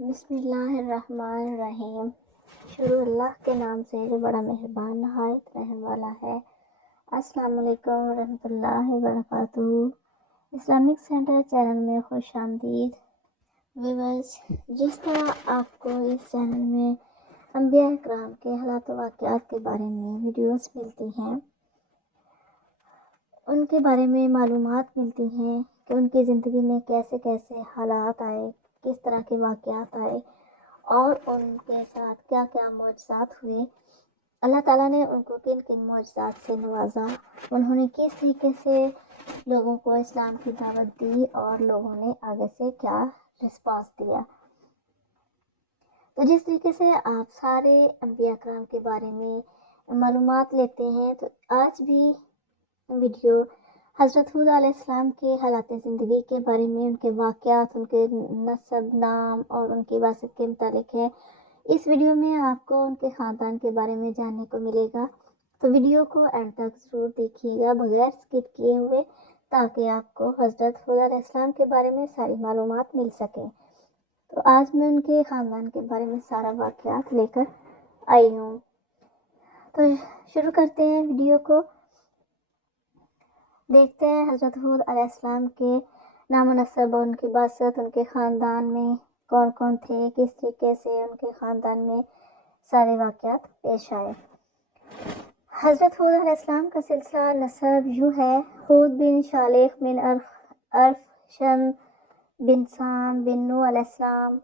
بسم اللہ الرحمن الرحیم۔ شروع اللہ کے نام سے جو بڑا مہربان نہایت رحم والا ہے۔ السلام علیکم ورحمۃ اللہ وبرکاتہ۔ اسلامک سینٹر چینل میں خوش آمدید ویورز۔ جس طرح آپ کو اس چینل میں انبیاء اکرام کے حالات و واقعات کے بارے میں ویڈیوز ملتی ہیں، ان کے بارے میں معلومات ملتی ہیں کہ ان کی زندگی میں کیسے کیسے حالات آئے، کس طرح کے واقعات آئے اور ان کے ساتھ کیا کیا معجزات ہوئے، اللہ تعالیٰ نے ان کو کن کن معجزات سے نوازا، انہوں نے کس طریقے سے لوگوں کو اسلام کی دعوت دی اور لوگوں نے آگے سے کیا رسپانس دیا۔ تو جس طریقے سے آپ سارے انبیاء کرام کے بارے میں معلومات لیتے ہیں، تو آج بھی ویڈیو حضرت ہود علیہ السلام کے حالات زندگی کے بارے میں، ان کے واقعات، ان کے نسب، نام اور ان کی وراثت کے متعلق ہے۔ اس ویڈیو میں آپ کو ان کے خاندان کے بارے میں جاننے کو ملے گا، تو ویڈیو کو اینڈ تک ضرور دیکھیے گا بغیر اسکپ کیے ہوئے، تاکہ آپ کو حضرت ہود علیہ السلام کے بارے میں ساری معلومات مل سکیں۔ تو آج میں ان کے خاندان کے بارے میں سارا واقعات لے کر آئی ہوں۔ تو شروع کرتے ہیں ویڈیو کو، دیکھتے ہیں حضرت ہود علیہ السلام کے نام و نسب اور ان کی بعثت، ان کے خاندان میں کون کون تھے، کس طریقے سے ان کے خاندان میں سارے واقعات پیش آئے۔ حضرت ہود علیہ السلام کا سلسلہ نسب یوں ہے: ہود بن شالخ بن ارفشد بن سام بن نوح علیہ السلام،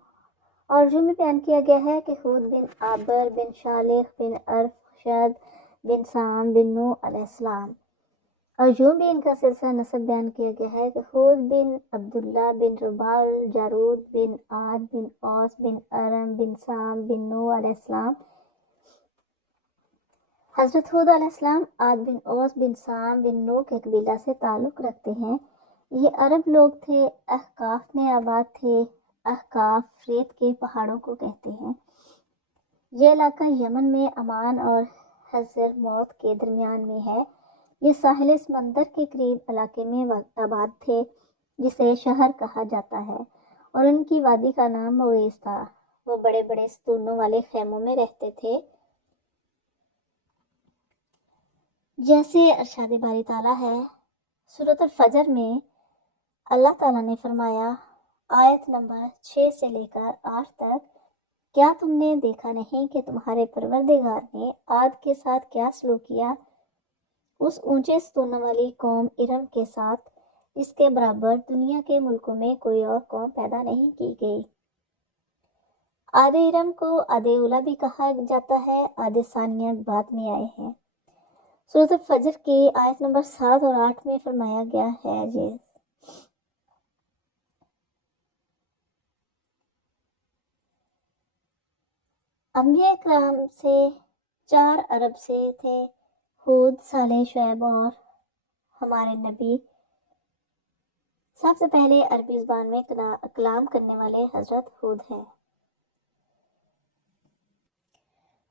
اور یوں بھی بیان کیا گیا ہے کہ ہود بن عابر بن شالخ بن ارفشد بن سام بن نوح علیہ السلام، اور یوں بھی ان کا سلسلہ نسب بیان کیا گیا ہے کہ ہود بن عبداللہ بن ربال جارود بن عاد بن اوس بن ارم بن سام بن نوح علیہ السلام۔ حضرت ہود علیہ السلام عاد بن اوس بن سام بن نوح کے قبیلہ سے تعلق رکھتے ہیں۔ یہ عرب لوگ تھے، احقاف میں آباد تھے۔ احقاف ریت کے پہاڑوں کو کہتے ہیں۔ یہ علاقہ یمن میں عمان اور حضر موت کے درمیان میں ہے۔ یہ ساحل سمندر کے قریب علاقے میں آباد تھے، جسے شہر کہا جاتا ہے، اور ان کی وادی کا نام مویز تھا۔ وہ بڑے بڑے ستونوں والے خیموں میں رہتے تھے۔ جیسے ارشاد باری تعالیٰ ہے سورۃ الفجر میں، اللہ تعالیٰ نے فرمایا، آیت نمبر 6 سے لے کر 8 تک، کیا تم نے دیکھا نہیں کہ تمہارے پروردگار نے عاد کے ساتھ کیا سلوک کیا، اس اونچے ستونوں والی قوم ارم کے ساتھ، اس کے برابر دنیا کے ملکوں میں کوئی اور قوم پیدا نہیں کی گئی۔ عاد ارم کو عاد اولیٰ بھی کہا جاتا ہے، عاد ثانیہ بعد میں آئے ہیں۔ سورۃ الفجر کی آیت نمبر 7 اور 8 میں فرمایا گیا ہے، انبیاء اکرام سے 4 عرب سے تھے: ہود، صالح، شعیب اور ہمارے نبی۔ سب سے پہلے عربی زبان میں کلام کرنے والے حضرت ہود ہیں۔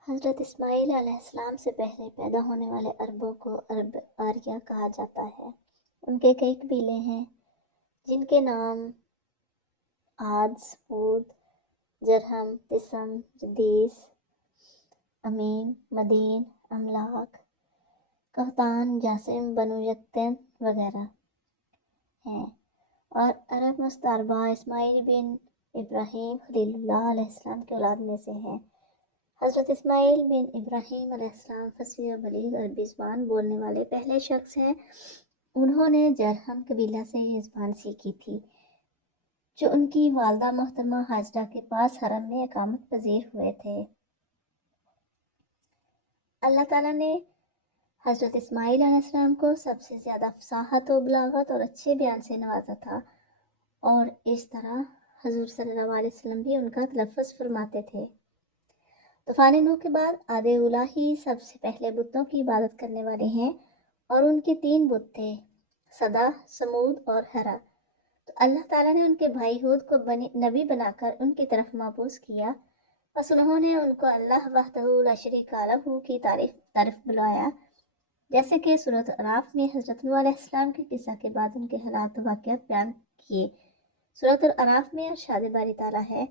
حضرت اسماعیل علیہ السلام سے پہلے پیدا ہونے والے عربوں کو عرب آریہ کہا جاتا ہے۔ ان کے کئی قبیلے ہیں، جن کے نام عاد، سمود، جرہم، تسم، جدیس، امیم، مدین، املاک، قحطان، جاسم، بنو یقطن وغیرہ ہیں، اور عرب مستعربہ اسماعیل بن ابراہیم خلیل اللہ علیہ السلام کی اولاد میں سے ہیں۔ حضرت اسماعیل بن ابراہیم علیہ السلام فصیح و بلیغ عربی زبان بولنے والے پہلے شخص ہیں۔ انہوں نے جرہم قبیلہ سے یہ زبان سیکھی تھی، جو ان کی والدہ محترمہ ہاجرہ کے پاس حرم میں اقامت پذیر ہوئے تھے۔ اللہ تعالیٰ نے حضرت اسماعیل علیہ السلام کو سب سے زیادہ فصاحت و بلاغت اور اچھے بیان سے نوازا تھا، اور اس طرح حضور صلی اللہ علیہ وسلم بھی ان کا تلفظ فرماتے تھے۔ طوفان نوح کے بعد عاد اولیٰ ہی سب سے پہلے بتوں کی عبادت کرنے والے ہیں، اور ان کے 3 بت تھے: صدہ، سمود اور ہرا۔ تو اللہ تعالیٰ نے ان کے بھائی ہود کو نبی بنا کر ان کی طرف مبعوث کیا، بس انہوں نے ان کو اللہ وحدہ لا شریک لہ کی طرف بلایا، جیسے کہ سورۃ الاعراف میں حضرت نوح علیہ السلام کے قصہ کے بعد ان کے حالات و واقعات بیان کیے۔ سورۃ الاعراف میں ارشاد باری تعالیٰ ہے،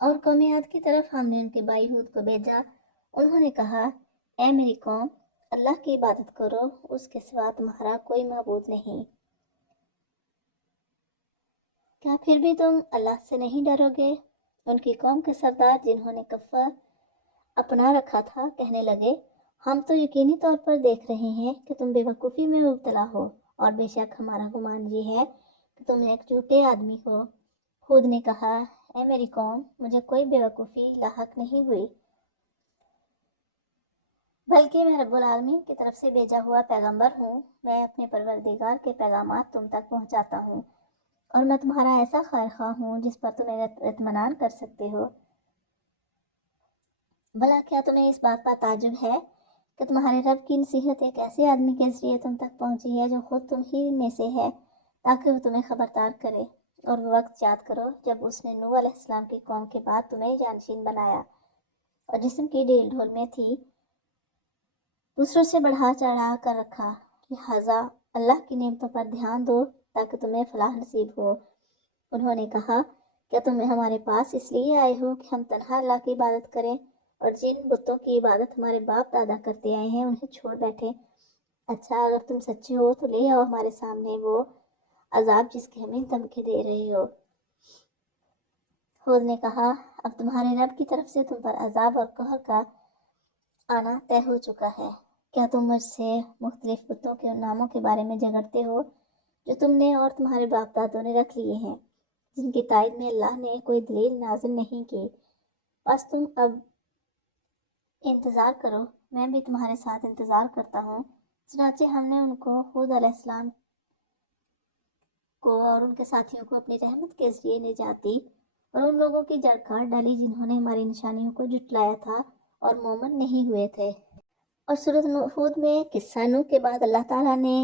اور قوم عاد کی طرف ہم نے ان کے بھائی ہود کو بھیجا۔ انہوں نے کہا، اے میری قوم، اللہ کی عبادت کرو، اس کے سوا تمہارا کوئی معبود نہیں۔ کیا پھر بھی تم اللہ سے نہیں ڈرو گے؟ ان کی قوم کے سردار جنہوں نے کفر اپنا رکھا تھا کہنے لگے، ہم تو یقینی طور پر دیکھ رہے ہیں کہ تم بے وقوفی میں مبتلا ہو، اور بے شک ہمارا گمان یہ ہے کہ تم ایک جھوٹے آدمی ہو۔ ہود نے کہا، اے میری قوم، مجھے کوئی بے وقوفی لاحق نہیں ہوئی، بلکہ میں رب العالمین کی طرف سے بھیجا ہوا پیغمبر ہوں۔ میں اپنے پروردگار کے پیغامات تم تک پہنچاتا ہوں، اور میں تمہارا ایسا خیر خواہ ہوں جس پر تم اطمینان کر سکتے ہو۔ بھلا کیا تمہیں اس بات پر تعجب ہے کہ تمہارے رب کی نصیحت ایک ایسے آدمی کے ذریعے تم تک پہنچی ہے جو خود تم ہی میں سے ہے، تاکہ وہ تمہیں خبردار کرے؟ اور وہ وقت یاد کرو جب اس نے نوح علیہ السلام کی قوم کے بعد تمہیں جانشین بنایا، اور جسم کی ڈھیل ڈھول میں تھی دوسروں سے بڑھا چڑھا کر رکھا، لہٰذا اللہ کی نعمتوں پر دھیان دو تاکہ تمہیں فلاح نصیب ہو۔ انہوں نے کہا، کیا تم ہمارے پاس اس لیے آئے ہو کہ ہم تنہا اللہ کی عبادت کریں، اور جن بتوں کی عبادت ہمارے باپ دادا کرتے آئے ہیں انہیں چھوڑ بیٹھے؟ اچھا، اگر تم سچے ہو تو لے آؤ ہمارے سامنے وہ عذاب جس کی ہمیں دھمکی دے رہے ہو۔ ہود نے کہا، اب تمہارے رب کی طرف سے تم پر عذاب اور قہر کا آنا طے ہو چکا ہے۔ کیا تم مجھ سے مختلف بتوں کے ان ناموں کے بارے میں جھگڑتے ہو جو تم نے اور تمہارے باپ دادوں نے رکھ لیے ہیں، جن کی تائید میں اللہ نے کوئی دلیل نازل نہیں کی؟ بس تم اب انتظار کرو، میں بھی تمہارے ساتھ انتظار کرتا ہوں۔ چنانچہ ہم نے ان کو، ہود علیہ السلام کو اور ان کے ساتھیوں کو اپنی رحمت کے ذریعے نجات دی، اور ان لوگوں کی جڑ کاٹ ڈالی جنہوں نے ہماری نشانیوں کو جھٹلایا تھا اور مومن نہیں ہوئے تھے۔ اور سورۃ ہود میں قصہ نوح کے بعد اللہ تعالیٰ نے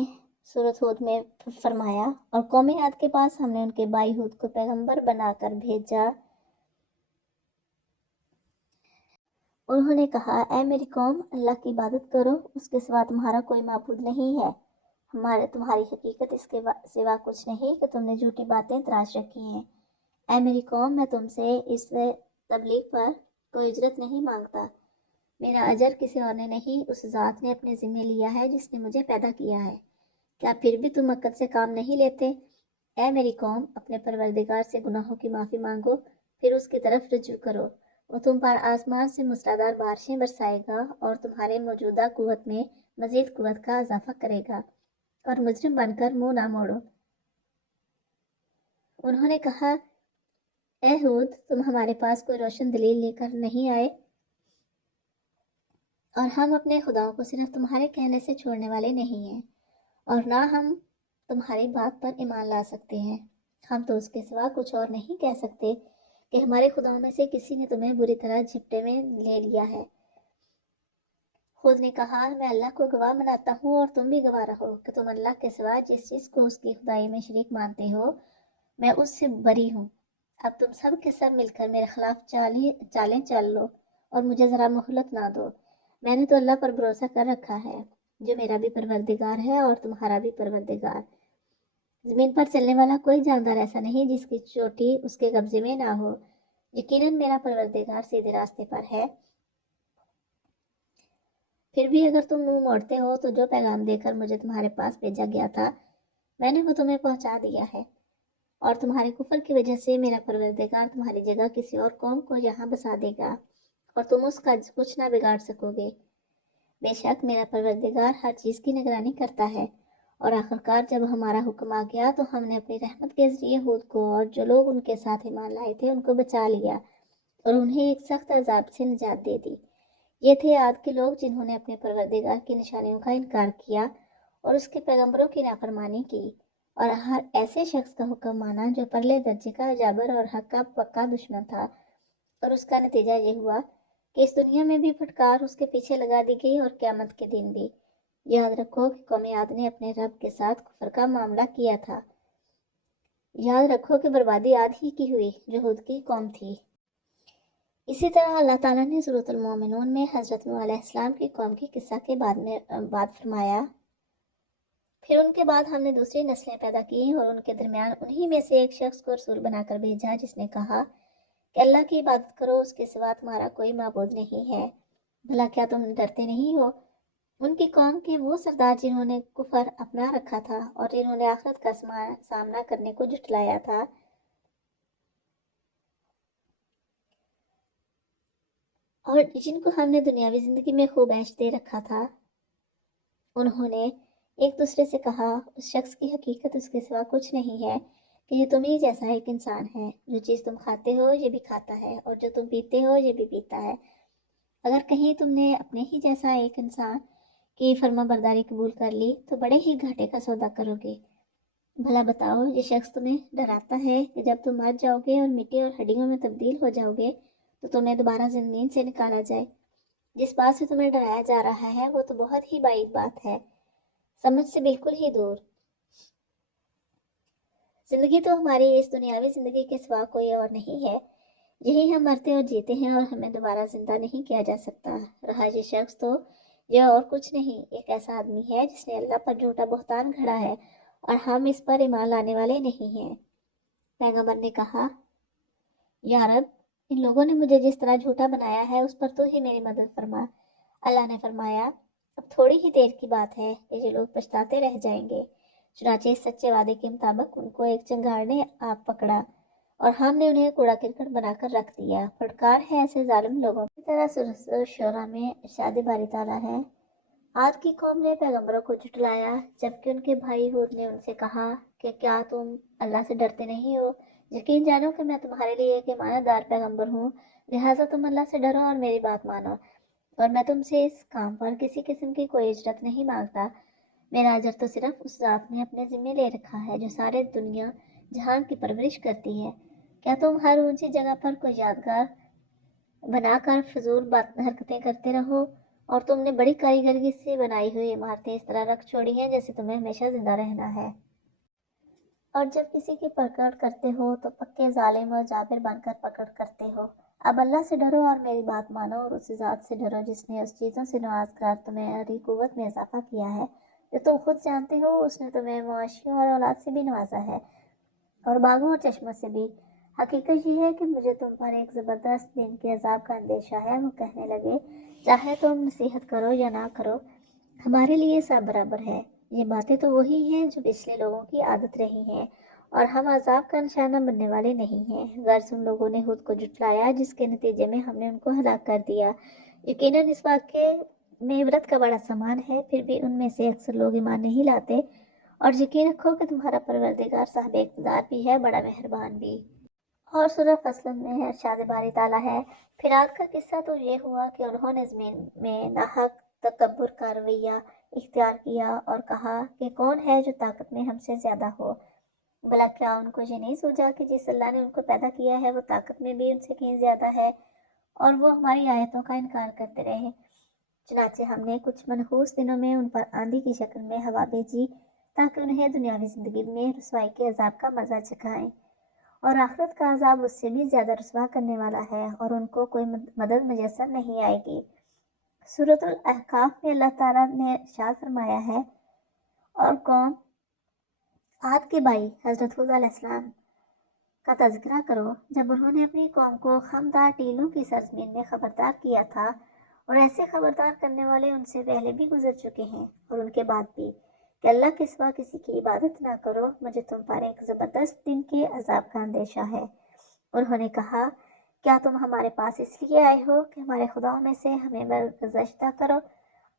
سورۃ ہود میں فرمایا، اور قوم عاد کے پاس ہم نے ان کے بھائی ہود کو پیغمبر بنا کر بھیجا۔ انہوں نے کہا، اے میری قوم، اللہ کی عبادت کرو، اس کے سوا تمہارا کوئی معبود نہیں ہے۔ تمہاری حقیقت اس کے سوا کچھ نہیں کہ تم نے جھوٹی باتیں تراش رکھی ہیں۔ اے میری قوم، میں تم سے اس تبلیغ پر کوئی اجرت نہیں مانگتا، میرا اجر کسی اور نے نہیں، اس ذات نے اپنے ذمہ لیا ہے جس نے مجھے پیدا کیا ہے۔ کیا پھر بھی تم عقل سے کام نہیں لیتے؟ اے میری قوم، اپنے پروردگار سے گناہوں کی معافی مانگو، پھر اس کی طرف رجوع کرو، وہ تم پر آسمان سے موسلادھار بارشیں برسائے گا اور تمہارے موجودہ قوت میں مزید قوت کا اضافہ کرے گا، اور مجرم بن کر منہ نہ موڑو۔ انہوں نے کہا، اے ہود، تم ہمارے پاس کوئی روشن دلیل لے کر نہیں آئے، اور ہم اپنے خداؤں کو صرف تمہارے کہنے سے چھوڑنے والے نہیں ہیں، اور نہ ہم تمہاری بات پر ایمان لا سکتے ہیں۔ ہم تو اس کے سوا کچھ اور نہیں کہہ سکتے کہ ہمارے خداؤں میں سے کسی نے تمہیں بری طرح جھپٹے میں لے لیا ہے۔ خود نے کہا، میں اللہ کو گواہ بناتا ہوں اور تم بھی گواہ رہو کہ تم اللہ کے سوا جس چیز کو اس کی خدائی میں شریک مانتے ہو، میں اس سے بری ہوں۔ اب تم سب کے سب مل کر میرے خلاف چالیں چل لو اور مجھے ذرا مہلت نہ دو۔ میں نے تو اللہ پر بھروسہ کر رکھا ہے جو میرا بھی پروردگار ہے اور تمہارا بھی پروردگار۔ زمین پر چلنے والا کوئی جاندار ایسا نہیں جس کی چوٹی اس کے قبضے میں نہ ہو۔ یقیناً میرا پروردگار سیدھے راستے پر ہے۔ پھر بھی اگر تم منہ موڑتے ہو تو جو پیغام دے کر مجھے تمہارے پاس بھیجا گیا تھا میں نے وہ تمہیں پہنچا دیا ہے، اور تمہارے کفر کی وجہ سے میرا پروردگار تمہاری جگہ کسی اور قوم کو یہاں بسا دے گا، اور تم اس کا کچھ نہ بگاڑ سکو گے۔ بے شک میرا پروردگار ہر چیز کی نگرانی کرتا ہے۔ اور آخرکار جب ہمارا حکم آ گیا تو ہم نے اپنی رحمت کے ذریعے ہود کو اور جو لوگ ان کے ساتھ ایمان لائے تھے ان کو بچا لیا، اور انہیں ایک سخت عذاب سے نجات دے دی۔ یہ تھے عاد کے لوگ جنہوں نے اپنے پروردگار کی نشانیوں کا انکار کیا اور اس کے پیغمبروں کی نافرمانی کی، اور ہر ایسے شخص کا حکم مانا جو پرلے درجے کا جابر اور حق کا پکا دشمن تھا، اور اس کا نتیجہ یہ ہوا کہ اس دنیا میں بھی پھٹکار اس کے پیچھے لگا دی گئی اور قیامت کے دن بھی۔ یاد رکھو کہ قوم عاد نے اپنے رب کے ساتھ کفر کا معاملہ کیا تھا۔ یاد رکھو کہ بربادی عاد ہی کی ہوئی جو ہود کی قوم تھی۔ اسی طرح اللہ تعالیٰ نے سورۃ المومنون میں حضرت نوح علیہ السلام کی قوم کے قصہ کے بعد فرمایا، پھر ان کے بعد ہم نے دوسری نسلیں پیدا کی اور ان کے درمیان انہی میں سے ایک شخص کو رسول بنا کر بھیجا جس نے کہا کہ اللہ کی عبادت کرو، اس کے سوا تمہارا کوئی معبود نہیں ہے۔ بھلا کیا تم ڈرتے نہیں ہو؟ ان کی قوم کے وہ سردار جنہوں نے کفر اپنا رکھا تھا اور جنہوں نے آخرت کا سامنا کرنے کو جھٹلایا تھا، اور جن کو ہم نے دنیاوی زندگی میں خوب عیش دے رکھا تھا، انہوں نے ایک دوسرے سے کہا، اس شخص کی حقیقت اس کے سوا کچھ نہیں ہے کہ یہ تم ہی جیسا ایک انسان ہے۔ جو چیز تم کھاتے ہو یہ بھی کھاتا ہے، اور جو تم پیتے ہو یہ بھی پیتا ہے۔ اگر کہیں تم نے اپنے ہی جیسا ایک انسان کی فرما برداری قبول کر لی تو بڑے ہی گھاٹے کا سودا کرو گے۔ بھلا بتاؤ، یہ شخص تمہیں ڈراتا ہے کہ جب تم مر جاؤ گے اور مٹی اور ہڈیوں میں تبدیل ہو جاؤ گے تو تمہیں دوبارہ زمین سے نکالا جائے۔ جس بات سے تمہیں ڈرایا جا رہا ہے وہ تو بہت ہی بعید بات ہے، سمجھ سے بالکل ہی دور۔ زندگی تو ہماری اس دنیاوی زندگی کے سوا کوئی اور نہیں ہے، یہی ہم مرتے اور جیتے ہیں اور ہمیں دوبارہ زندہ نہیں کیا جا سکتا۔ رہا یہ شخص تو یہ اور کچھ نہیں، ایک ایسا آدمی ہے جس نے اللہ پر جھوٹا بہتان گھڑا ہے اور ہم اس پر ایمان لانے والے نہیں ہیں۔ پیغمبر نے کہا، یا رب، ان لوگوں نے مجھے جس طرح جھوٹا بنایا ہے اس پر تو ہی میری مدد فرما۔ اللہ نے فرمایا، اب تھوڑی ہی دیر کی بات ہے کہ یہ لوگ پچھتاتے رہ جائیں گے۔ چنانچہ اس سچے وعدے کے مطابق ان کو ایک چنگاڑ نے آپ پکڑا اور ہم نے انہیں کوڑا کرکٹ بنا کر رکھ دیا۔ پھٹکار ہے ایسے ظالم لوگوں کی طرح۔ سورۃ شعراء میں ارشاد باری تعالیٰ ہے، عاد کی قوم نے پیغمبروں کو جھٹلایا جبکہ ان کے بھائی ہود نے ان سے کہا کہ کیا تم اللہ سے ڈرتے نہیں ہو؟ یقین جانو کہ میں تمہارے لیے ایک ایماندار پیغمبر ہوں، لہٰذا تم اللہ سے ڈرو اور میری بات مانو، اور میں تم سے اس کام پر کسی قسم کی کوئی اجرت نہیں مانگتا۔ میرا اجر تو صرف اس ذات نے اپنے ذمہ لے رکھا ہے جو سارے دنیا جہان کی پرورش کرتی ہے۔ کیا تم ہر اونچی جگہ پر کوئی یادگار بنا کر فضول حرکتیں کرتے رہو، اور تم نے بڑی کاریگری سے بنائی ہوئی عمارتیں اس طرح رکھ چھوڑی ہیں جیسے تمہیں ہمیشہ زندہ رہنا ہے، اور جب کسی کی پکڑ کرتے ہو تو پکے ظالم اور جابر بن کر پکڑ کرتے ہو۔ اب اللہ سے ڈرو اور میری بات مانو، اور اس ذات سے ڈرو جس نے اس چیزوں سے نواز کر تمہاری قوت میں اضافہ کیا ہے جو تم خود جانتے ہو۔ اس نے تمہیں مواشیوں اور اولاد سے بھی نوازا ہے، اور باغوں اور چشموں سے بھی۔ حقیقت یہ ہے کہ مجھے تم پر ایک زبردست دن کے عذاب کا اندیشہ ہے۔ وہ کہنے لگے، چاہے تم نصیحت کرو یا نہ کرو، ہمارے لیے سب برابر ہے۔ یہ باتیں تو وہی ہیں جو پچھلے لوگوں کی عادت رہی ہیں، اور ہم عذاب کا نشانہ بننے والے نہیں ہیں۔ غرض ان لوگوں نے خود کو جھٹلایا جس کے نتیجے میں ہم نے ان کو ہلاک کر دیا۔ یقیناً اس واقعے میں عبرت کا بڑا سامان ہے، پھر بھی ان میں سے اکثر لوگ ایمان نہیں لاتے۔ اور یقین رکھو کہ تمہارا پروردگار صاحب اقتدار بھی ہے، بڑا مہربان بھی۔ اور سورہ فصل میں ارشاد باری تعالیٰ ہے، پھر عاد کا قصہ تو یہ ہوا کہ انہوں نے زمین میں ناحق تکبر کا رویہ اختیار کیا اور کہا کہ کون ہے جو طاقت میں ہم سے زیادہ ہو؟ بھلا کیا ان کو یہ نہیں سوچا کہ جس اللہ نے ان کو پیدا کیا ہے وہ طاقت میں بھی ان سے کہیں زیادہ ہے، اور وہ ہماری آیتوں کا انکار کرتے رہے۔ چنانچہ ہم نے کچھ منحوس دنوں میں ان پر آندھی کی شکل میں ہوا بھیجی تاکہ انہیں دنیاوی زندگی میں رسوائی کے عذاب کا مزہ چکھائیں، اور آخرت کا عذاب اس سے بھی زیادہ رسوا کرنے والا ہے، اور ان کو کوئی مدد میسر نہیں آئے گی۔ سورۃ الاحقاف میں اللہ تعالیٰ نے ارشاد فرمایا ہے، اور قوم عاد کے بھائی حضرت ہود علیہ السلام کا تذکرہ کرو جب انہوں نے اپنی قوم کو خمدار ٹیلوں کی سرزمین میں خبردار کیا تھا، اور ایسے خبردار کرنے والے ان سے پہلے بھی گزر چکے ہیں اور ان کے بعد بھی، کہ اللہ کے سوا کسی کی عبادت نہ کرو، مجھے تم پر ایک زبردست دن کے عذاب کا اندیشہ ہے۔ انہوں نے کہا، کیا تم ہمارے پاس اس لیے آئے ہو کہ ہمارے خداؤں میں سے ہمیں برگزشتہ کرو؟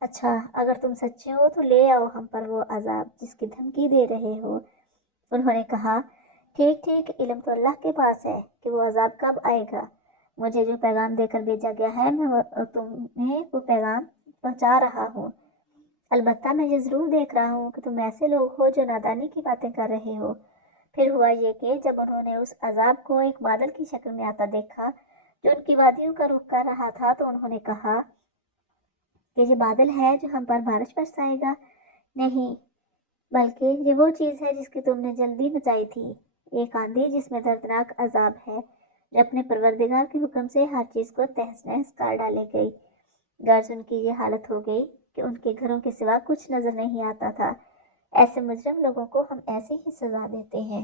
اچھا، اگر تم سچے ہو تو لے آؤ ہم پر وہ عذاب جس کی دھمکی دے رہے ہو۔ انہوں نے کہا، ٹھیک ٹھیک، علم تو اللہ کے پاس ہے کہ وہ عذاب کب آئے گا۔ مجھے جو پیغام دے کر بھیجا گیا ہے میں تمہیں وہ پیغام پہنچا رہا ہوں۔ البتہ میں یہ ضرور دیکھ رہا ہوں کہ تم ایسے لوگ ہو جو نادانی کی باتیں کر رہے ہو۔ پھر ہوا یہ کہ جب انہوں نے اس عذاب کو ایک بادل کی شکل میں آتا دیکھا جو ان کی وادیوں کا رخ کر رہا تھا، تو انہوں نے کہا کہ یہ بادل ہے جو ہم پر بارش برسائے گا۔ نہیں، بلکہ یہ وہ چیز ہے جس کی تم نے جلدی مچائی تھی، ایک آندھی جس میں دردناک عذاب ہے، جو اپنے پروردگار کے حکم سے ہر چیز کو تہس نہس کر ڈالے گئی۔ غرض ان کی یہ حالت ہو گئی کہ ان کے گھروں کے سوا کچھ نظر نہیں آتا تھا۔ ایسے مجرم لوگوں کو ہم ایسے ہی سزا دیتے ہیں۔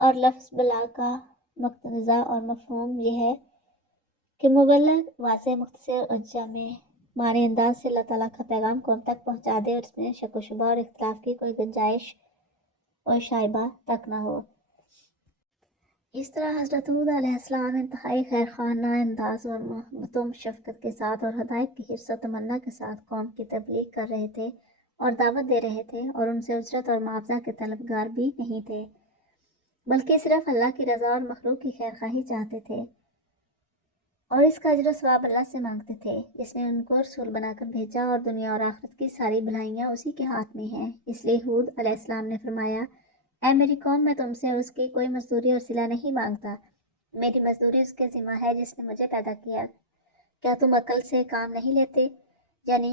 اور لفظ بلا کا مقتضا اور مفہوم یہ ہے کہ مبلغ واضح مختصر اور جامع معنی انداز سے اللہ تعالیٰ کا پیغام قوم تک پہنچا دے اور اس میں شک و شبہ اور اختلاف کی کوئی گنجائش اور شائبہ تک نہ ہو۔ اس طرح حضرت ہود علیہ السلام انتہائی خیرخواہ انداز اور محبت و شفقت کے ساتھ اور ہدایت کی حرص و تمنا کے ساتھ قوم کی تبلیغ کر رہے تھے اور دعوت دے رہے تھے، اور ان سے اجرت اور معاوضہ کے طلبگار بھی نہیں تھے، بلکہ صرف اللہ کی رضا اور مخلوق کی خیرخواہی چاہتے تھے، اور اس کا اجر و ثواب اللہ سے مانگتے تھے جس نے ان کو رسول بنا کر بھیجا، اور دنیا اور آخرت کی ساری بھلائیاں اسی کے ہاتھ میں ہیں۔ اس لیے ہود علیہ السلام نے فرمایا، اے میری قوم، میں تم سے اس کی کوئی مزدوری اور صلہ نہیں مانگتا، میری مزدوری اس کے ذمہ ہے جس نے مجھے پیدا کیا۔ کیا تم عقل سے کام نہیں لیتے؟ یعنی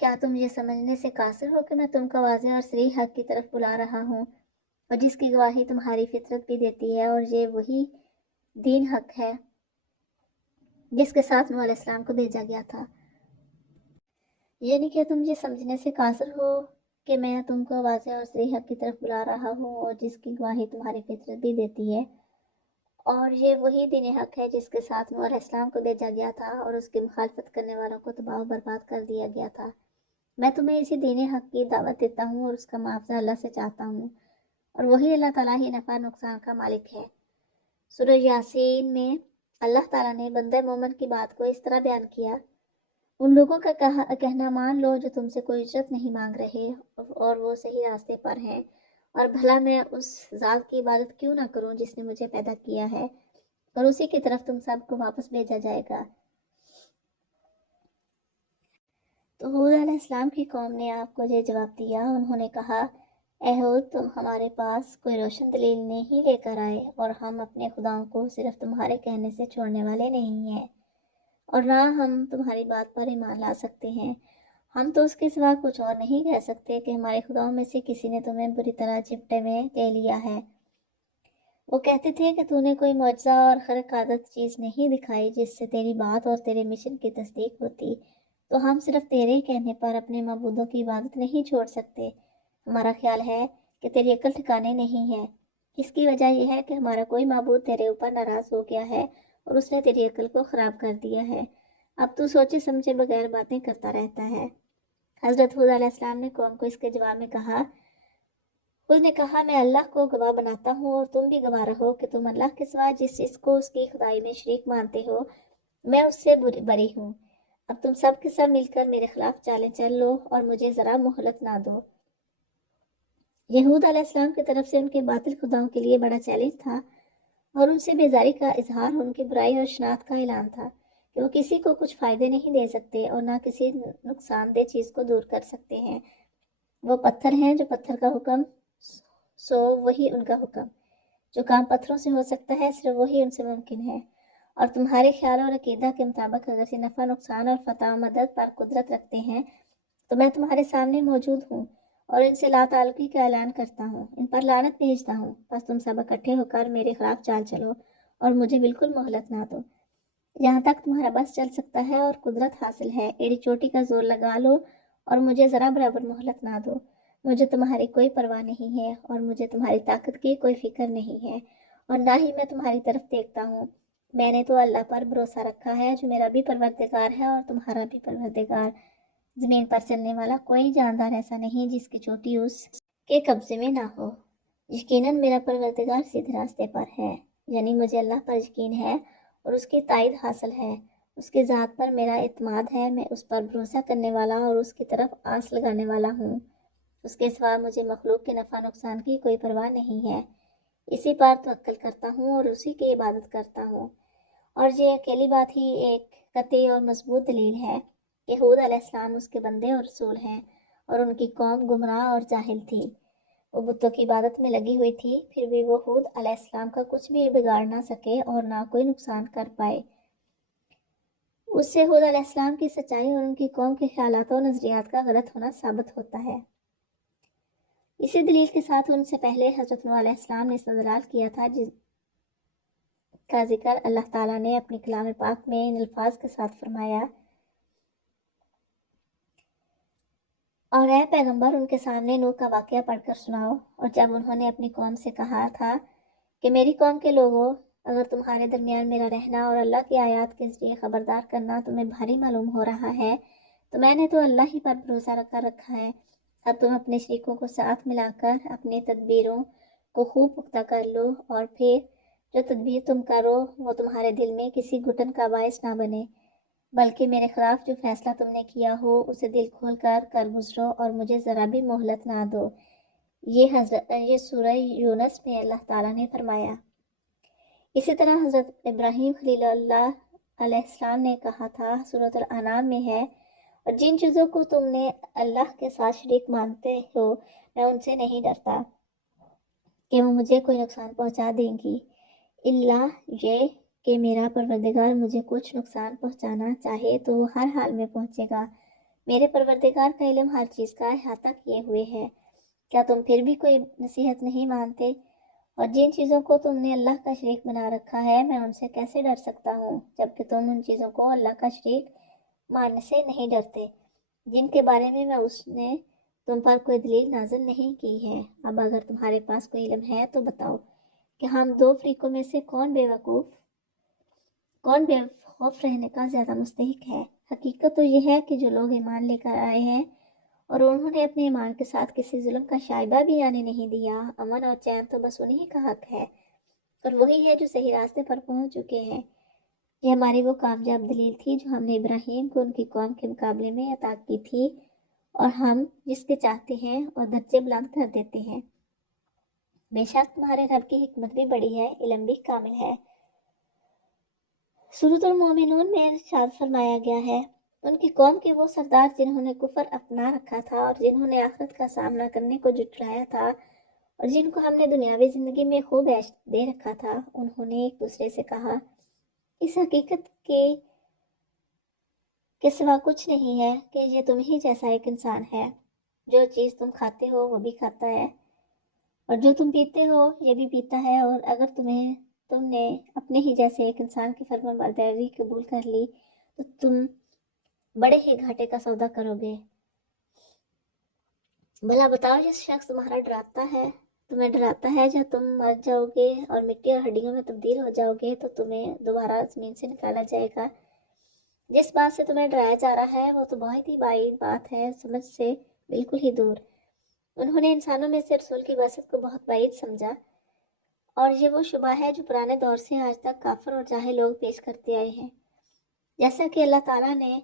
کیا تم یہ سمجھنے سے قاصر ہو کہ میں تم کو واضح اور صریح حق کی طرف بلا رہا ہوں، اور جس کی گواہی تمہاری فطرت بھی دیتی ہے، اور یہ وہی دین حق ہے جس کے ساتھ نوح علیہ السلام کو بھیجا گیا تھا۔ یعنی کیا تم یہ سمجھنے سے قاصر ہو کہ میں تم کو واضح اور صریح حق کی طرف بلا رہا ہوں، اور جس کی گواہی تمہاری فطرت بھی دیتی ہے، اور یہ وہی دین حق ہے جس کے ساتھ نوح علیہ السلام کو بھیجا گیا تھا، اور اس کی مخالفت کرنے والوں کو تباہ و برباد کر دیا گیا تھا۔ میں تمہیں اسی دین حق کی دعوت دیتا ہوں اور اس کا معاوضہ اللہ سے چاہتا ہوں، اور وہی اللہ تعالیٰ ہی نفع نقصان کا مالک ہے۔ سورہ یاسین میں اللہ تعالیٰ نے بندہ مومن کی بات کو اس طرح بیان کیا، ان لوگوں کا کہنا مان لو جو تم سے کوئی اجرت نہیں مانگ رہے اور وہ صحیح راستے پر ہیں، اور بھلا میں اس ذات کی عبادت کیوں نہ کروں جس نے مجھے پیدا کیا ہے، اور اسی کی طرف تم سب کو واپس بھیجا جائے گا۔ تو ہود علیہ السلام کی قوم نے آپ کو یہ جواب دیا، انہوں نے کہا، اے ہود، تم ہمارے پاس کوئی روشن دلیل نہیں لے کر آئے، اور ہم اپنے خداؤں کو صرف تمہارے کہنے سے چھوڑنے والے نہیں ہیں، اور نہ ہم تمہاری بات پر ایمان لا سکتے ہیں۔ ہم تو اس کے سوا کچھ اور نہیں کہہ سکتے کہ ہمارے خداؤں میں سے کسی نے تمہیں بری طرح چپٹے میں لے لیا ہے۔ وہ کہتے تھے کہ تو نے کوئی معجزہ اور خارق عادت چیز نہیں دکھائی جس سے تیری بات اور تیرے مشن کی تصدیق ہوتی، تو ہم صرف تیرے کہنے پر اپنے معبودوں کی عبادت نہیں چھوڑ سکتے۔ ہمارا خیال ہے کہ تیری عقل ٹھکانے نہیں ہے، اس کی وجہ یہ ہے کہ ہمارا کوئی معبود تیرے اوپر ناراض ہو گیا ہے اور اس نے تیری عقل کو خراب کر دیا ہے، اب تو سوچے سمجھے بغیر باتیں کرتا رہتا ہے۔ حضرت ہود علیہ السلام نے قوم کو اس کے جواب میں کہا، اس نے کہا، میں اللہ کو گواہ بناتا ہوں اور تم بھی گواہ رہو کہ تم اللہ کے سوا جس چیز کو اس کی خدائی میں شریک مانتے ہو، میں اس سے بری ہوں۔ اب تم سب کے سب مل کر میرے خلاف چالیں چل لو اور مجھے ذرا مہلت نہ دو۔ ہود علیہ السلام کی طرف سے ان کے باطل خداؤں کے لیے بڑا چیلنج تھا، اور ان سے بیزاری کا اظہار ان کی برائی اور شناخت کا اعلان تھا کہ وہ کسی کو کچھ فائدے نہیں دے سکتے اور نہ کسی نقصان دہ چیز کو دور کر سکتے ہیں۔ وہ پتھر ہیں، جو پتھر کا حکم سو وہی ان کا حکم، جو کام پتھروں سے ہو سکتا ہے صرف وہی ان سے ممکن ہے، اور تمہارے خیال اور عقیدہ کے مطابق اگر سے نفع نقصان اور فتح و مدد پر قدرت رکھتے ہیں تو میں تمہارے سامنے موجود ہوں اور ان سے لا تعلقی کا اعلان کرتا ہوں، ان پر لعنت بھیجتا ہوں، بس تم سب اکٹھے ہو کر میرے خلاف چال چلو اور مجھے بالکل مہلت نہ دو۔ جہاں تک تمہارا بس چل سکتا ہے اور قدرت حاصل ہے، ایڑی چوٹی کا زور لگا لو اور مجھے ذرا برابر مہلت نہ دو۔ مجھے تمہاری کوئی پرواہ نہیں ہے اور مجھے تمہاری طاقت کی کوئی فکر نہیں ہے، اور نہ ہی میں تمہاری طرف دیکھتا ہوں۔ میں نے تو اللہ پر بھروسہ رکھا ہے جو میرا بھی پروردگار ہے اور تمہارا بھی پروردگار۔ زمین پر چلنے والا کوئی جاندار ایسا نہیں جس کی چوٹی اس کے قبضے میں نہ ہو۔ یقیناً میرا پروردگار سیدھے راستے پر ہے، یعنی مجھے اللہ پر یقین ہے اور اس کی تائید حاصل ہے، اس کی ذات پر میرا اعتماد ہے، میں اس پر بھروسہ کرنے والا اور اس کی طرف آس لگانے والا ہوں۔ اس کے سوا مجھے مخلوق کے نفع نقصان کی کوئی پرواہ نہیں ہے، اسی پر توکل کرتا ہوں اور اسی کی عبادت کرتا ہوں۔ اور یہ اکیلی بات ہی ایک قطعی اور مضبوط دلیل ہے کہ ہود علیہ السلام اس کے بندے اور رسول ہیں، اور ان کی قوم گمراہ اور جاہل تھی، وہ بتوں کی عبادت میں لگی ہوئی تھی، پھر بھی وہ ہود علیہ السلام کا کچھ بھی بگاڑ نہ سکے اور نہ کوئی نقصان کر پائے۔ اس سے ہود علیہ السلام کی سچائی اور ان کی قوم کے خیالات و نظریات کا غلط ہونا ثابت ہوتا ہے۔ اسی دلیل کے ساتھ ان سے پہلے حضرت نوح علیہ السلام نے استدلال کیا تھا، جس کا ذکر اللہ تعالیٰ نے اپنی کلام پاک میں ان الفاظ کے ساتھ فرمایا، اور اے پیغمبر، ان کے سامنے نوح کا واقعہ پڑھ کر سناؤ، اور جب انہوں نے اپنی قوم سے کہا تھا کہ میری قوم کے لوگوں، اگر تمہارے درمیان میرا رہنا اور اللہ کی آیات کے ذریعے خبردار کرنا تمہیں بھاری معلوم ہو رہا ہے تو میں نے تو اللہ ہی پر بھروسہ رکھا ہے۔ اب تم اپنے شریکوں کو ساتھ ملا کر اپنی تدبیروں کو خوب پختہ کر لو، اور پھر جو تدبیر تم کرو وہ تمہارے دل میں کسی گھٹن کا باعث نہ بنے، بلکہ میرے خلاف جو فیصلہ تم نے کیا ہو اسے دل کھول کر گزرو اور مجھے ذرا بھی مہلت نہ دو۔ یہ سورہ یونس میں اللہ تعالیٰ نے فرمایا۔ اسی طرح حضرت ابراہیم خلیل اللہ علیہ السلام نے کہا تھا، سورۃ الانعام میں ہے، اور جن چیزوں کو تم نے اللہ کے ساتھ شریک مانتے ہو میں ان سے نہیں ڈرتا کہ وہ مجھے کوئی نقصان پہنچا دیں گی، الا یہ کہ میرا پروردگار مجھے کچھ نقصان پہنچانا چاہے تو وہ ہر حال میں پہنچے گا۔ میرے پروردگار کا علم ہر چیز کا احاطہ کیے ہوئے ہے۔ کیا تم پھر بھی کوئی نصیحت نہیں مانتے؟ اور جن چیزوں کو تم نے اللہ کا شریک بنا رکھا ہے میں ان سے کیسے ڈر سکتا ہوں، جبکہ تم ان چیزوں کو اللہ کا شریک ماننے سے نہیں ڈرتے جن کے بارے میں اس نے تم پر کوئی دلیل نازل نہیں کی ہے۔ اب اگر تمہارے پاس کوئی علم ہے تو بتاؤ کہ ہم دو فریقوں میں سے کون بے خوف رہنے کا زیادہ مستحق ہے۔ حقیقت تو یہ ہے کہ جو لوگ ایمان لے کر آئے ہیں اور انہوں نے اپنے ایمان کے ساتھ کسی ظلم کا شائبہ بھی آنے نہیں دیا، امن اور چین تو بس انہی کا حق ہے، اور وہی ہے جو صحیح راستے پر پہنچ چکے ہیں۔ یہ ہماری وہ کامیاب دلیل تھی جو ہم نے ابراہیم کو ان کی قوم کے مقابلے میں عطا کی تھی، اور ہم جس کے چاہتے ہیں اور درجے بلند کر دیتے ہیں۔ بے شک تمہارے رب کی حکمت بھی بڑی ہے، علم بھی کامل ہے۔ سورۃ المومنون میں ارشاد فرمایا گیا ہے، ان کی قوم کے وہ سردار جنہوں نے کفر اپنا رکھا تھا اور جنہوں نے آخرت کا سامنا کرنے کو جھٹلایا تھا اور جن کو ہم نے دنیاوی زندگی میں خوب عیش دے رکھا تھا، انہوں نے ایک دوسرے سے کہا، اس حقیقت کے سوا کچھ نہیں ہے کہ یہ تم ہی جیسا ایک انسان ہے، جو چیز تم کھاتے ہو وہ بھی کھاتا ہے اور جو تم پیتے ہو یہ بھی پیتا ہے، اور اگر تم نے اپنے ہی جیسے ایک انسان کی فرمانبرداری قبول کر لی تو تم بڑے ہی گھاٹے کا سودا کرو گے۔ بھلا بتاؤ، جس شخص تمہیں ڈراتا ہے جب تم مر جاؤ گے اور مٹی اور ہڈیوں میں تبدیل ہو جاؤ گے تو تمہیں دوبارہ زمین سے نکالا جائے گا، جس بات سے تمہیں ڈرایا جا رہا ہے وہ تو بہت ہی بعید بات ہے، سمجھ سے بالکل ہی دور۔ انہوں نے انسانوں میں سے رسول کی بعثت کو بہت بعید سمجھا، اور یہ وہ شبہ ہے جو پرانے دور سے آج تک کافر اور جاہل لوگ پیش کرتے آئے ہیں۔ جیسا کہ اللہ تعالیٰ نے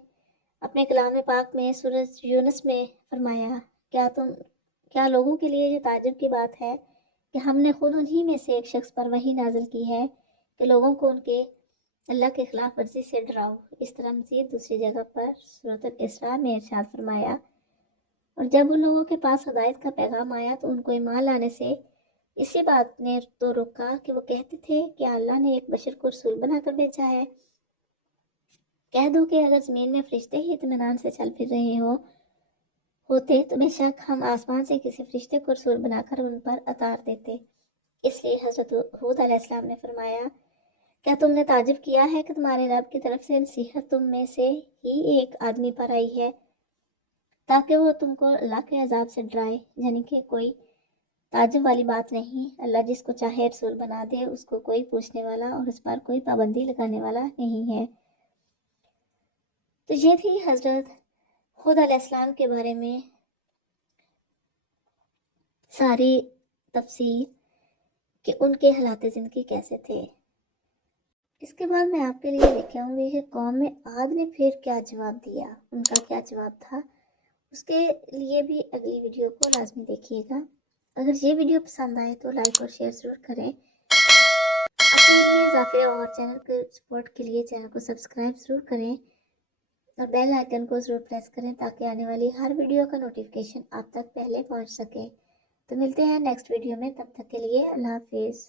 اپنے کلام پاک میں سورہ یونس میں فرمایا، کیا لوگوں کے لیے یہ تعجب کی بات ہے کہ ہم نے خود انہی میں سے ایک شخص پر وحی نازل کی ہے کہ لوگوں کو ان کے اللہ کے خلاف ورزی سے ڈراؤ۔ اس طرح مزید دوسری جگہ پر سورۃ الاسراء میں ارشاد فرمایا، اور جب ان لوگوں کے پاس ہدایت کا پیغام آیا تو ان کو ایمان لانے سے اسی بات نے تو روکا کہ وہ کہتے تھے کہ اللہ نے ایک بشر کو رسول بنا کر بھیجا ہے۔ کہہ دو کہ اگر زمین میں فرشتے ہی اطمینان سے چل پھر رہے ہوتے تو بے شک ہم آسمان سے کسی فرشتے کو رسول بنا کر ان پر اتار دیتے۔ اس لیے حضرت ہود علیہ السلام نے فرمایا، کیا تم نے تعجب کیا ہے کہ تمہارے رب کی طرف سے نصیحت تم میں سے ہی ایک آدمی پر آئی ہے تاکہ وہ تم کو اللہ کے عذاب سے ڈرائے؟ یعنی کہ کوئی تعجب والی بات نہیں، اللہ جس کو چاہے رسول بنا دے، اس کو کوئی پوچھنے والا اور اس پر کوئی پابندی لگانے والا نہیں ہے۔ تو یہ تھی حضرت ہود علیہ السلام کے بارے میں ساری تفصیل کہ ان کے حالات زندگی کیسے تھے۔ اس کے بعد میں آپ کے لیے لے کے آؤں گی کہ قوم عاد نے پھر کیا جواب دیا، ان کا کیا جواب تھا۔ اس کے لیے بھی اگلی ویڈیو کو لازمی دیکھیے گا۔ اگر یہ ویڈیو پسند آئے تو لائک اور شیئر ضرور کریں۔ اپنے علمی اضافے اور چینل کے سپورٹ کے لیے چینل کو سبسکرائب ضرور کریں اور بیل آئیکن کو ضرور پریس کریں تاکہ آنے والی ہر ویڈیو کا نوٹیفیکیشن آپ تک پہلے پہنچ سکے۔ تو ملتے ہیں نیکسٹ ویڈیو میں، تب تک کے لیے اللہ حافظ۔